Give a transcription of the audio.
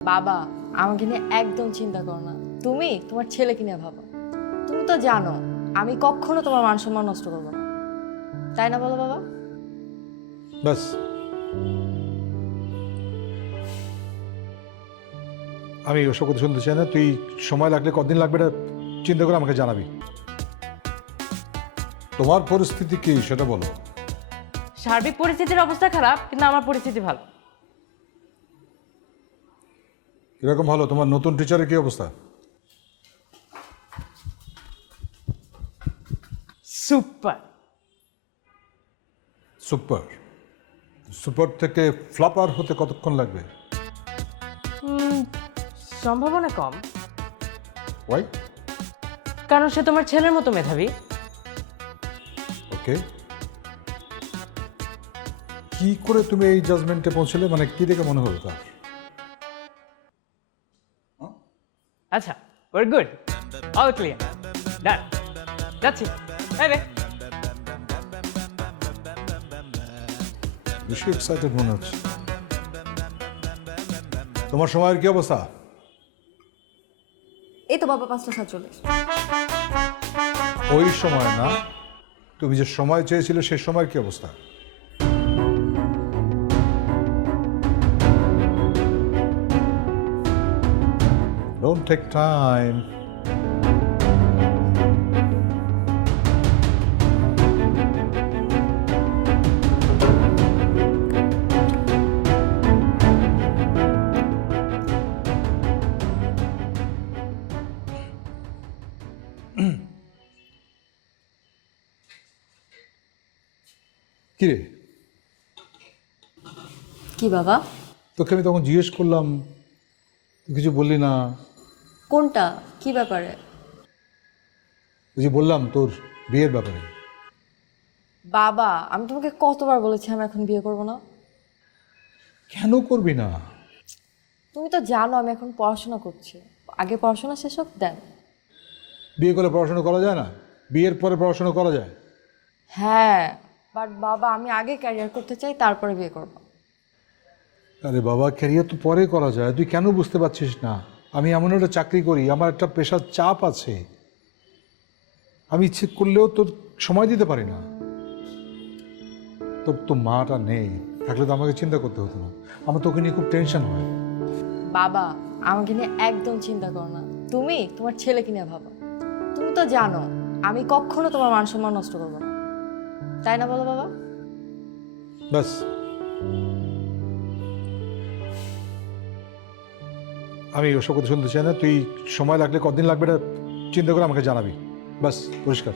বাবা, আমাকে নিয়ে একদম চিন্তা করো না। তুমি তোমার ছেলেকে নিয়ে ভাবো। তুমি তো জানো আমি কখনো তোমার মান সম্মান নষ্ট করবো না, তাই না বলো বাবা? ব্যাস, আমি ওসব কথা শুনতে চাই না। তুই সময় লাগলে কতদিন লাগবে এটা চিন্তা করে আমাকে জানাবি। তোমার পরিস্থিতি কি সেটা বলো। সার্বিক পরিস্থিতির অবস্থা খারাপ, কিন্তু আমার পরিস্থিতি ভালো। এরকম ভালো? তোমার নতুন টিচারের কি অবস্থা? সুপার। সুপার। সুপার থেকে ফ্লপার হতে কতক্ষণ লাগবে? সম্ভাবনা কম, ওয়াই? কারণ সে তোমার ছেলের মতো মেধাবী। ওকে, কি করে তুমি এই জাজমেন্টে পৌঁছলে? মানে কি দেখে মনে হলো তার? আচ্ছা, ওয়ের গুড, অল ক্লিয়ার, ডান, যাচ্ছি। এই রে, বেশি এক্সাইটেড মনে হচ্ছে। তোমার সময়ের কি অবস্থা? এই তো বাবা 5:47। ওই সময় না, তুমি যে সময় চেয়েছিলে সে সময়ের কি অবস্থা? Don't take time. কিরে, কি বাবা? তোকে আমি তখন জিজ্ঞেস করলাম, তুই কিছু বললি না। কোনটা? কি ব্যাপারে? ওই যে বললাম তোর বিয়ের ব্যাপারে। বাবা, আমি তোমাকে কতবার বলেছি আমি এখন বিয়ে করব না। কেন করবি না? তুমি তো জানো আমি এখন পড়াশোনা করছি, আগে পড়াশোনা শেষ হোক দেন। বিয়ে করলে পড়াশোনা করা যায় না? বিয়ের পরে পড়াশোনা করা যায়? হ্যাঁ, বাট বাবা আমি আগে ক্যারিয়ার করতে চাই, তারপরে বিয়ে করব। আরে বাবা, ক্যারিয়ার তো পরে করা যায়, তুই কেন বুঝতে পারছিস না? আমি এমন একটা চাকরি করি, আমার একটা পেশার চাপ আছে, আমি ইচ্ছে করলেও তোর সময় দিতে পারি না। তোর তো মাটা নেই, থাকলে তো আমাকে চিন্তা করতে হতো না। আমার তোকে নিয়ে খুব টেনশন হয়। বাবা, আমাকে নিয়ে একদম চিন্তা করো না। তুমি তোমার ছেলেকে নিয়ে ভাবো। তুমি তো জানো আমি কখনো তোমার মান সম্মান নষ্ট করবো না, তাই না বলো বাবা? ব্যাস, আমি ওসব কথা শুনতে চাই না। তুই সময় লাগলে কতদিন লাগবে এটা চিন্তা করে আমাকে জানাবি। ব্যাস, পরিষ্কার।